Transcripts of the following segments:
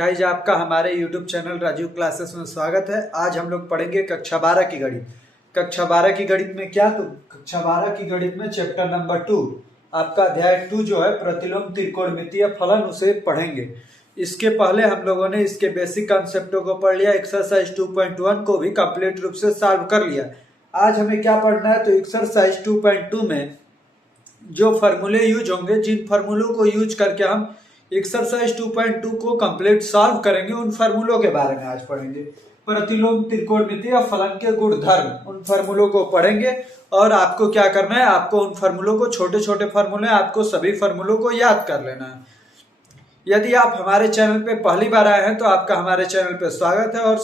Guys आपका हमारे YouTube channel Rajiv classes में स्वागत है। आज हम लोग पढ़ेंगे कक्षा 12 की गणित। कक्षा 12 की गणित में क्या, तो कक्षा 12 की गणित में चैप्टर नंबर 2 आपका अध्याय 2 जो है प्रतिलोम त्रिकोणमितीय फलन, उसे पढ़ेंगे। इसके पहले हम लोगों ने इसके बेसिक कॉन्सेप्टों को पढ़ लिया, एक्सरसाइज 2.1 को भी कंप्लीट रूप से सॉल्व कर लिया। आज हमें क्या पढ़ना है, तो एक्सरसाइज 2.2 में जो फार्मूले यूज होंगे, जिन फार्मूलों को यूज करके हम एक्सरसाइज 2.2 को कंप्लीट सॉल्व करेंगे, उन फार्मूलों के बारे में आज पढ़ेंगे। प्रतिलोम त्रिकोणमितीय फलन के गुणधर्म, उन फार्मूलों को पढ़ेंगे। और आपको क्या करना है, आपको उन फार्मूलों को, छोटे छोटे फार्मूले, आपको सभी फार्मूलों को याद कर लेना है। यदि आप हमारे चैनल पे पहली बार आए हैं तो आपका हमारे चैनल पे स्वागत है, और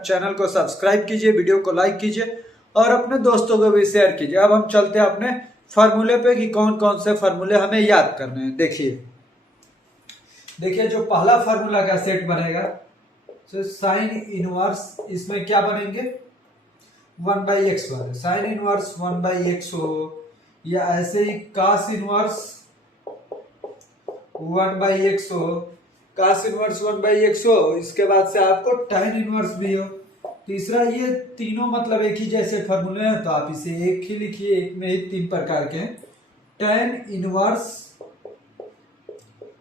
चैनल को सब्सक्राइब कीजिए, वीडियो को लाइक कीजिए और अपने दोस्तों को भी शेयर कीजिए। अब हम चलते हैं अपने फार्मूले पे कि कौन कौन से फार्मूले हमें याद करने हैं। देखिए जो पहला फार्मूला का सेट बनेगा, तो साइन इनवर्स, इसमें क्या बनेंगे 1/x वाले। साइन इनवर्स 1/x हो, या ऐसे ही कास इनवर्स 1/x हो, कास इनवर्स 1/x हो। इसके बाद से आपको tan इनवर्स भी हो। तीसरा, ये तीनों मतलब एक ही जैसे फार्मूले हैं, तो आप इसे एक ही लिखिए, एक में ही तीन प्रकार के हैं। tan इनवर्स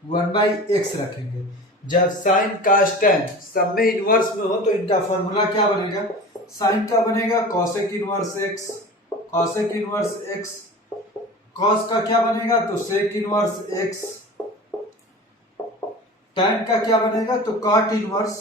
1/x रखेंगे। जब साइन कास टैन सब में इनवर्स में हो तो इनका फॉर्मूला क्या बनेगा, साइन का बनेगा cosec inverse x, cosec inverse x। Cos का क्या बनेगा, तो सेक इनवर्स x। टैन का क्या बनेगा, तो कॉट इनवर्स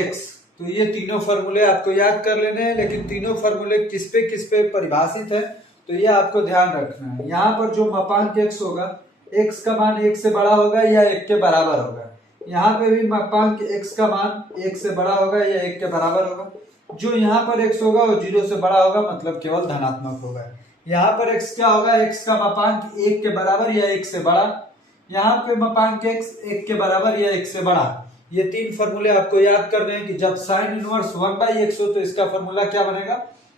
x। तो ये तीनों फॉर्मूले आपको याद कर लेने हैं, लेकिन तीनों फॉर्मूले किस पे परिभाषित है, तो ये आपको ध्यान रखना है। यहाँ पर जो मापांक x होगा, x का मान 1 से बड़ा होगा या 1 के बराबर होगा। यहाँ पे भी मापांक x का मान 1 से बड़ा होगा या 1 के बराबर होगा। जो यहाँ पर x होगा वो 0 से बड़ा होगा, मतलब केवल धनात्मक होगा। यहाँ पर x क्या होगा, x का मापांक 1 के बराबर या 1 से बड़ा। यहाँ पे मापांक x 1 के बराबर या 1 से बड़ा। ये तीन फॉर्मूले आपको याद करने हैं कि जब साइन इनवर्स 1/x हो तो इसका फॉर्मूला क्या बनेगा,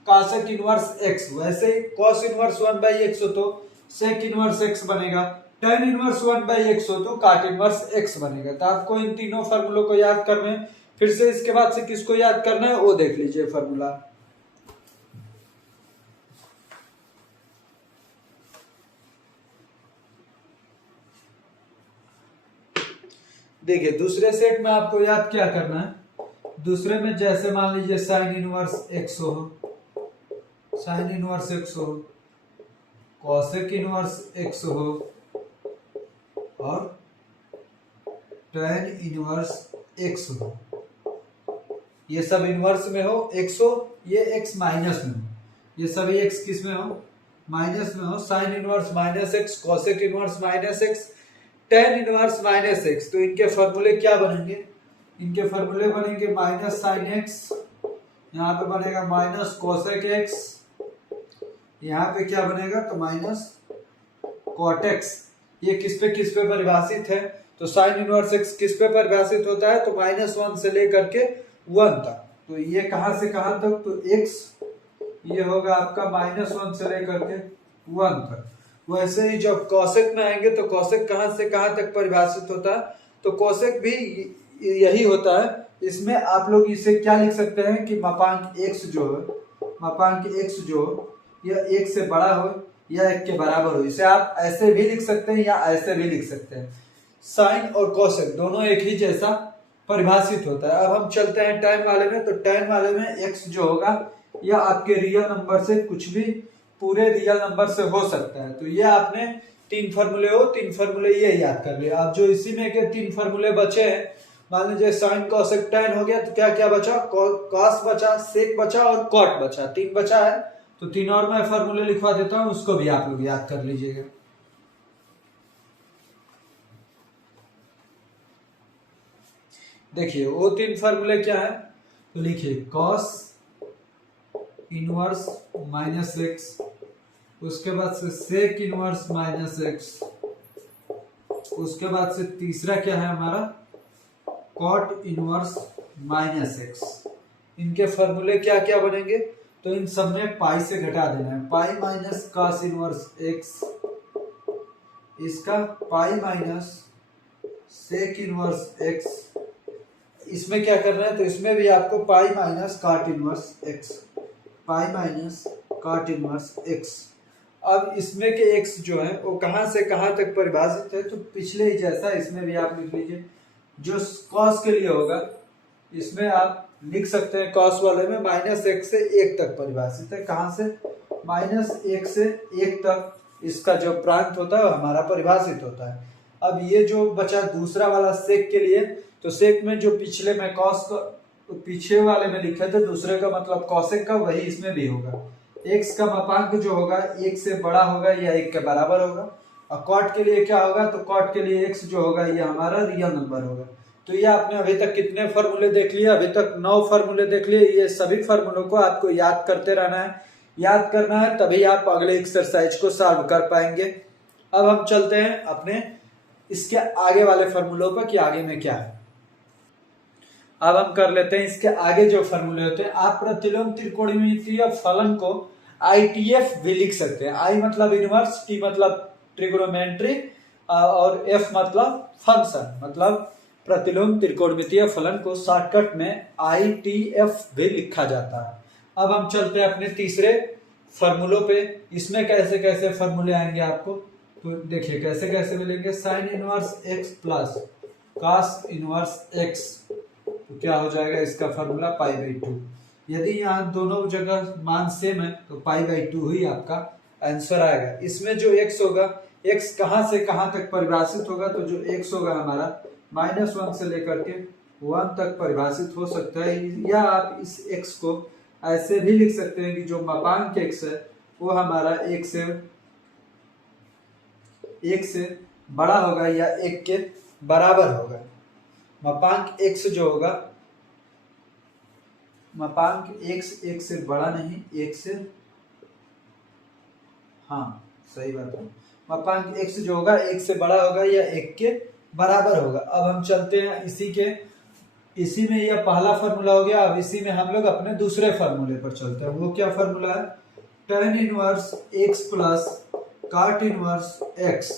कॉसेक इनवर्स x। वैसे ही कॉस इनवर्स 1/x हो तो सेक इनवर्स x बनेगा। tan इनवर्स 1/x हो तो काट इनवर्स x बनेगा। तो आपको इन तीनों फार्मूलों को याद करना है। फिर से इसके बाद से किसको याद करना है वो देख लीजिए फार्मूला। देखिए दूसरे सेट में आपको याद क्या करना है। दूसरे में जैसे मान लीजिए साइन इनवर्स x हो, साइन इनवर्स x हो, कोसेक इनवर्स x हो और tan इनवर्स x हो। ये सब इनवर्स में हो, x हो, ये x माइनस में हो, ये सभी x किस में हो, माइनस में हो। Sign inverse -x, cosec inverse -x, tan inverse -x। तो इनके फॉर्मूले क्या बनेंगे, इनके फॉर्मूले बनेंगे माइनस साइन x, यहाँ पे बनेगा माइनस कोसेक x, यहाँ पे क्या बनेगा, तो माइनस कॉट x। ये किस पे परिभाषित है, तो साइन इनवर्स x किस पे परिभाषित होता है, तो -1 से लेकर के 1 तक। तो ये कहां से कहां तक, तो x ये होगा आपका -1 से लेकर के 1 तक। वैसे ही जब कोसेक में आएंगे तो कोसेक कहां से कहां तक परिभाषित होता है, तो कोसेक भी यही होता है। इसमें आप लोग इसे क्या लिख सकते हैं कि मापांक x जो है, मापांक x जो यह 1 से बड़ा हो या 1 के बराबर हो। इसे आप ऐसे भी लिख सकते हैं या ऐसे भी लिख सकते हैं। साइन और कोसेक दोनों एक ही जैसा परिभाषित होता है। अब हम चलते हैं tan वाले में। तो tan वाले में x जो होगा यह आपके रियल नंबर से कुछ भी पूरे रियल नंबर से हो सकता है। तो ये आपने तीन फार्मूले ये याद कर लिया। अब जो इसी में के तीन फार्मूले बचे हैं, मान लीजिए साइन कोसेक tan हो गया, तो क्या क्या बचा, कॉस बचा, सेक बचा और कॉट बचा, तीन बचा है। तो तीन और मैं फार्मूले लिखवा देता हूं, उसको भी आप लोग याद कर लीजिएगा। देखिए वो तीन फार्मूले क्या है, तो लिखिए कॉस इनवर्स -x, उसके बाद से सेक इनवर्स -x, उसके बाद से तीसरा क्या है हमारा, कॉट इनवर्स -x। इनके फॉर्मूले क्या क्या बनेंगे, तो इन सब में पाई से घटा देना है। Pi minus cos inverse x, इसका pi minus sec inverse x, इसमें क्या करना है, तो इसमें भी आपको pi minus cot inverse X, pi minus cot inverse X. अब इसमें के एक्स जो है वो कहाँ से कहाँ तक परिभाषित है, तो पिछले ही जैसा इसमें भी आप लिख लीजिए। जो कॉस के लिए होगा इसमें आप लिख सकते हैं, कॉस वाले में माइनस एक से एक तक परिभाषित है। कहाँ से, माइनस एक से एक तक इसका जो प्रांत होता है वो हमारा परिभाषित होता है। अब ये जो बचा दूसरा वाला सेक के लिए, तो सेक में जो पिछले में कॉस का पीछे वाले में लिखे थे दूसरे का मतलब कॉसेक का, वही इसमें भी होगा। एक्स का मापांक जो होगा एक से बड़ा होगा या एक के बराबर होगा। और कॉट के लिए क्या होगा, तो कॉट के लिए एक्स जो होगा ये हमारा रियल नंबर होगा। तो ये आपने अभी तक कितने फॉर्मूले देख लिए, अभी तक 9 फॉर्मूले देख लिए। ये सभी फॉर्मूलों को आपको याद करते रहना है, याद करना है, तभी आप अगले एक्सरसाइज को सॉल्व कर पाएंगे। अब हम चलते हैं अपने इसके आगे वाले फॉर्मूलों पर कि आगे में क्या है। अब हम कर लेते हैं इसके आगे जो फॉर्मूले होते हैं। आप प्रतिलोम त्रिकोणमितीय फलन को ITF भी लिख सकते हैं। I मतलब इनवर्स, T मतलब ट्रिगोनोमेट्री और F मतलब फंक्शन, मतलब प्रतिलोम त्रिकोणमितीय फलन को शॉर्टकट में ITF भी लिखा जाता है। अब हम चलते हैं अपने तीसरे फॉर्मूलों पे। इसमें कैसे कैसे फॉर्मूले आएंगे आपको, तो देखिए कैसे कैसे मिलेंगे। Sine inverse x plus cos inverse x, तो क्या हो जाएगा इसका फॉर्मूला पाई बाई 2। यदि यहाँ दोनों जगह मान सेम है तो पाई बाई 2 ही आपका आंसर आएगा। इसमें जो x होगा, x कहाँ से कहाँ तक परिभाषित होगा, तो जो x होगा हमारा -1 से लेकर के 1 तक परिभाषित हो सकता है। या आप इस x को ऐसे भी लिख सकते हैं कि जो मापांक x है वो हमारा एक से बड़ा होगा या एक के बराबर होगा। मापांक x जो होगा, मापांक x एक से बड़ा नहीं, एक से, हाँ सही बात है, मापांक x जो होगा एक से बड़ा होगा या एक के बराबर होगा। अब हम चलते हैं इसी में यह पहला फॉर्मूला हो गया। अब इसी में हम लोग अपने दूसरे फॉर्मूले पर चलते हैं। वो क्या फॉर्मूला है, tan inverse x plus cot inverse x।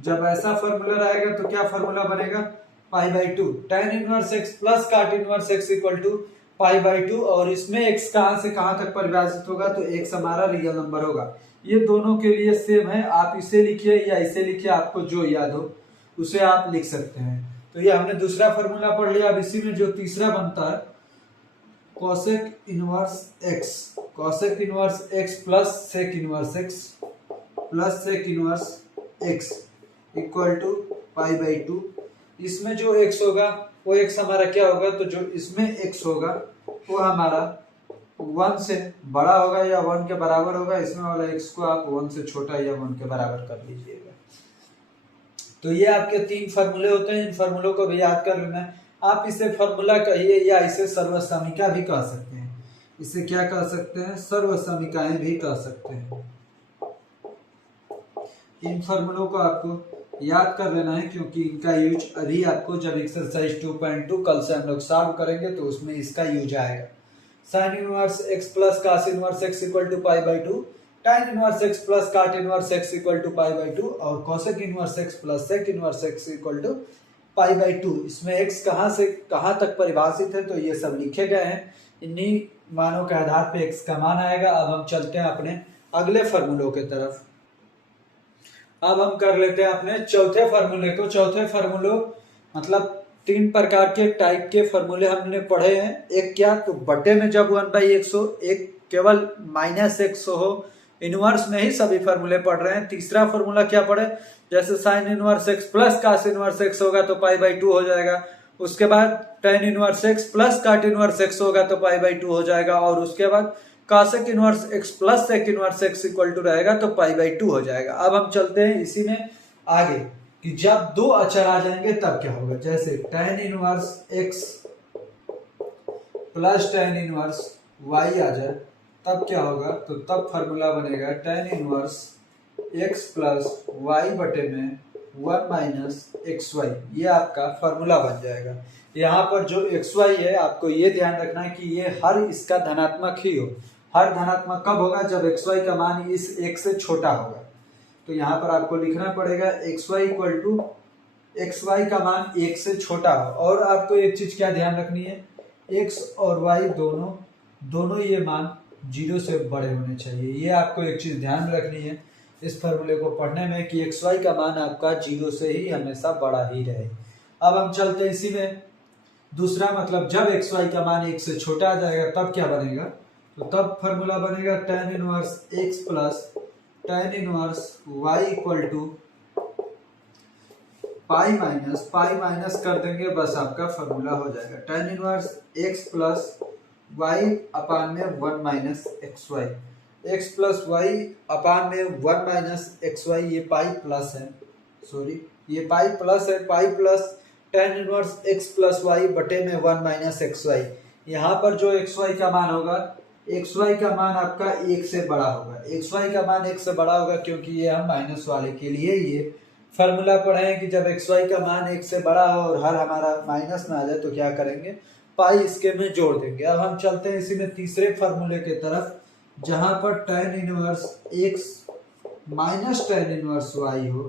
जब ऐसा फॉर्मूला रहेगा तो क्या फॉर्मूला बनेगा, pi by 2। tan inverse x plus cot inverse x equal to pi by 2। और इसमें x कहां से कहां तक परिभाषित होगा, तो x हमारा रियल नंबर होगा। ये दोनों के लिए सेम है, आप इसे लिखिए या इसे लिखिए, आपको जो याद हो उसे आप लिख सकते हैं। तो ये हमने दूसरा फॉर्मूला पढ़ लिया। अब इसी में जो तीसरा बनता है cosec inverse x, cosec inverse x plus sec inverse x plus sec inverse x equal to pi by 2। इसमें जो x होगा वो x हमारा क्या होगा, तो जो इसमें x होगा वो हमारा 1 से बड़ा होगा या 1 के बराबर होगा। इसमें वाला x को आप 1 से छोटा या 1 के बराबर कर लीजिएगा। तो ये आपके 3 फॉर्मूले होते हैं, इन फॉर्मूलों को भी याद कर लेना है। आप इसे फॉर्मूला कहिए या इसे सर्वसमीका भी कह सकते हैं। इसे क्या कह सकते हैं, सर्वसमीकाएं भी कह सकते हैं। इन फॉर्मूलों को आपको याद कर लेना है, क्योंकि इनका यूज अभी आपको जब एक्सरसाइज 2.2 कल से हम लोग सॉल्व करेंगे तो उसमें इसका यूज आएगा। Sine inverse x plus cos inverse x equal to pi by 2, tan inverse x plus cot inverse x equal to pi by 2 और cosec inverse x plus sec inverse x equal to pi by 2। इसमें x कहां से कहां तक परिभाषित है, तो ये सब लिखे गए हैं। इन्हीं मानों के आधार पे x का मान आएगा। अब हम चलते हैं अपने अगले फॉर्मूलों की तरफ। अब हम कर लेते हैं अपने चौथे फॉर्मूले को। चौथे फॉर्मूलों मतलब 3 प्रकार के टाइप के फॉर्मूले हमने पढ़े हैं। एक क्या, तो बटे में जब 1/x हो, एक केवल -x हो, इनवर्स में ही सभी फॉर्मूले पढ़ रहे हैं। तीसरा फॉर्मूला क्या पढ़े, जैसे sign inverse x plus cos inverse x होगा तो पाई बाई 2 हो जाएगा। उसके बाद tan inverse x plus cot inverse x होगा तो पाई बाई 2 हो जाएगा। और उसके बाद cosec inverse x plus sec inverse x equal to रहेगा तो पाई बाई 2 हो जाएगा। अब हम चलते हैं इसी में आगे कि जब 2 अचर आ जाएंगे तब क्या होगा। जैसे tan inverse x plus tan inverse y आ जाए तब क्या होगा, तो तब फॉर्मूला बनेगा tan inverse x plus y बटे में 1 माइनस xy। ये आपका फॉर्मूला बन जाएगा। यहाँ पर जो xy है आपको ये ध्यान रखना है कि ये हर इसका धनात्मक ही हो। हर धनात्मक कब होगा, जब xy का मान इस 1 से छोटा होगा। तो यहाँ पर आपको लिखना पड़ेगा xy equal to X Y का मान 1 से छोटा हो। और आपको एक चीज क्या ध्यान रखनी है, एक्स और वाई दोनों ये मान 0 से बड़े होने चाहिए। ये आपको एक चीज ध्यान में रखनी है इस फॉर्मूले को पढ़ने में कि एक्स वाई का मान आपका 0 से ही हमेशा बड़ा ही रहे। अब हम चलते हैं इसी में दूसरा, मतलब जब एक्स वाई का मान 1 से छोटा आ जाएगा तब क्या बनेगा, तो तब फॉर्मूला बनेगा tan inverse x plus tan inverse y equal to pi minus कर देंगे, बस आपका फॉर्मूला हो जाएगा tan inverse x plus y upon में 1 minus x y. X plus y upon में 1 माइनस एक्स वाई, ये पाई प्लस है, सॉरी ये पाई प्लस है, pi plus tan inverse x plus Y बटे में 1 माइनस एक्स वाई। यहाँ पर जो एक्स वाई का मान होगा, एक्स वाई का मान आपका 1 से बड़ा होगा। एक्स वाई का मान 1 से बड़ा होगा क्योंकि ये हम माइनस वाले के लिए ये फॉर्मूला पढ़े हैं कि जब एक्स वाई का मान 1 से बड़ा हो और हर हमारा माइनस में आ जाए तो क्या करेंगे, पाई इसके में जोड़ देंगे। अब हम चलते हैं इसी में तीसरे फॉर्मूले की तरफ, जहां पर tan inverse x minus tan inverse y हो,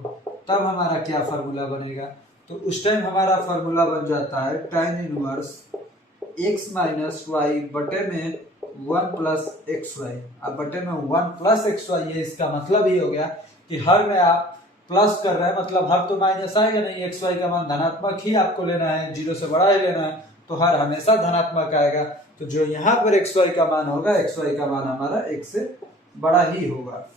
तब हमारा क्या फॉर्मूला बनेगा, तो उस टाइम हमारा फॉर्मूला बन जाता है tan inverse x minus Y बटे में 1 प्लस एक्स वाई। अब बटे में 1 प्लस एक्स वाई, ये इसका मतलब ही हो गया कि हर में आप प्लस कर रहे हैं, मतलब हर तो माइनस आएगा नहीं, एक्स वाई का मान धनात्मक ही आपको लेना है, 0 से बड़ा ही लेना है, तो हर हमेशा धनात्मक आएगा। तो जो यहाँ पर एक्स वाई का मान होगा, एक्स वाई का मान हमारा 1 से बड़ा ही होगा,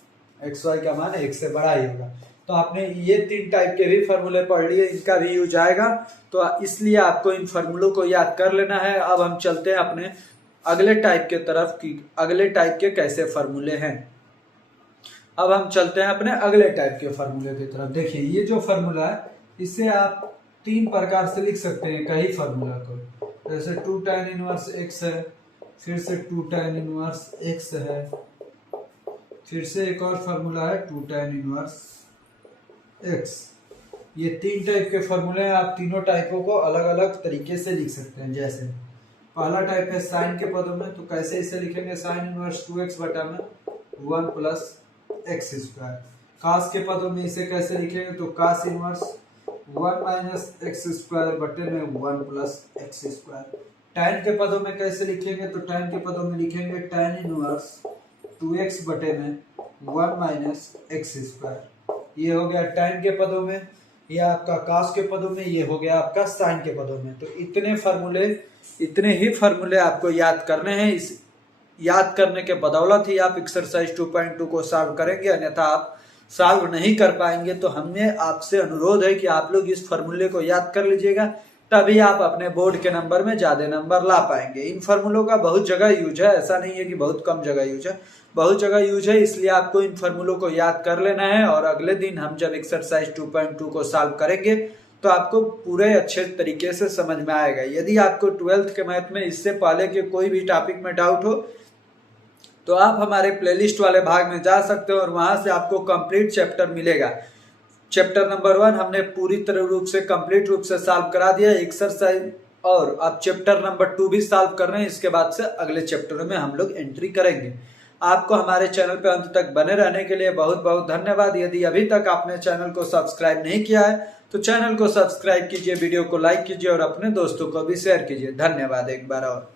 एक्स वाई का मान 1 से बड़ा ही होगा। तो आपने ये 3 टाइप के भी फॉर्मूले पढ़ लिए, इनका भी यूज आएगा, तो इसलिए आपको इन फॉर्मूलों को याद कर लेना है। अब हम चलते हैं अपने अगले टाइप के तरफ कि अगले टाइप के कैसे फॉर्मूले हैं। अब हम चलते हैं अपने अगले टाइप के फॉर्मूले की तरफ। देखिए ये जो फॉर्मूला है इसे आप 3 प्रकार से लिख सकते हैं कई फॉर्मूला को, जैसे 2 tan इनवर्स x है, फिर से 2 tan इनवर्स x है, फिर से एक और फॉर्मूला है 2 tan इनवर्स x। ये 3 टाइप के फॉर्मूले हैं, आप तीनों टाइपों को अलग अलग तरीके से लिख सकते हैं। जैसे पहला टाइप है साइन के पदों में, तो कैसे इसे लिखेंगे, साइन इनवर्स 2x बटा में 1 प्लस एक्स स्क्वायर। कास के पदों में इसे कैसे लिखेंगे, तो कास इनवर्स 1 माइनस एक्स स्क्वायर बटे में 1 प्लस एक्स स्क्वायर। टैन के पदों में कैसे लिखेंगे, तो टैन के पदों में लिखेंगे टैन इनवर्स 2x बटे में 1 माइनस एक्स स्क्वायर। ये हो गया टैन के पदों में, ये आपका कास के पदों में, ये हो गया आपका साइन के पदों में। तो इतने ही फॉर्मूले आपको याद करने हैं। इस याद करने के बदौलत ही आप एक्सरसाइज 2.2 को सॉल्व करेंगे, अन्यथा आप सॉल्व नहीं कर पाएंगे। तो हमें आपसे अनुरोध है कि आप लोग इस फॉर्मूले को याद कर लीजिएगा, तभी आप अपने बोर्ड के नंबर में ज्यादा नंबर ला पाएंगे। इन फॉर्मूलों का बहुत जगह यूज है, ऐसा नहीं है कि बहुत कम जगह यूज है, बहुत जगह यूज है, इसलिए आपको इन फॉर्मूलों को याद कर लेना है। और अगले दिन हम जब एक्सरसाइज 2.2 को सॉल्व करेंगे तो आपको पूरे अच्छे तरीके से समझ में आएगा। यदि आपको 12th के मैथ में इससे पहले के कोई भी टॉपिक में डाउट हो तो आप हमारे प्लेलिस्ट वाले भाग में जा सकते हो और वहां से आपको कंप्लीट चैप्टर मिलेगा। चैप्टर नंबर 1 हमने पूरी तरह रूप से कंप्लीट रूप से सॉल्व करा दिया एक्सरसाइज, और अब चैप्टर नंबर 2 भी सॉल्व कर रहे हैं। इसके बाद से अगले चैप्टर में हम लोग एंट्री करेंगे। आपको हमारे चैनल पर अंत तक बने रहने के लिए बहुत बहुत धन्यवाद। यदि अभी तक आपने चैनल को सब्सक्राइब नहीं किया है तो चैनल को सब्सक्राइब कीजिए, वीडियो को लाइक कीजिए और अपने दोस्तों को भी शेयर कीजिए। धन्यवाद एक बार और।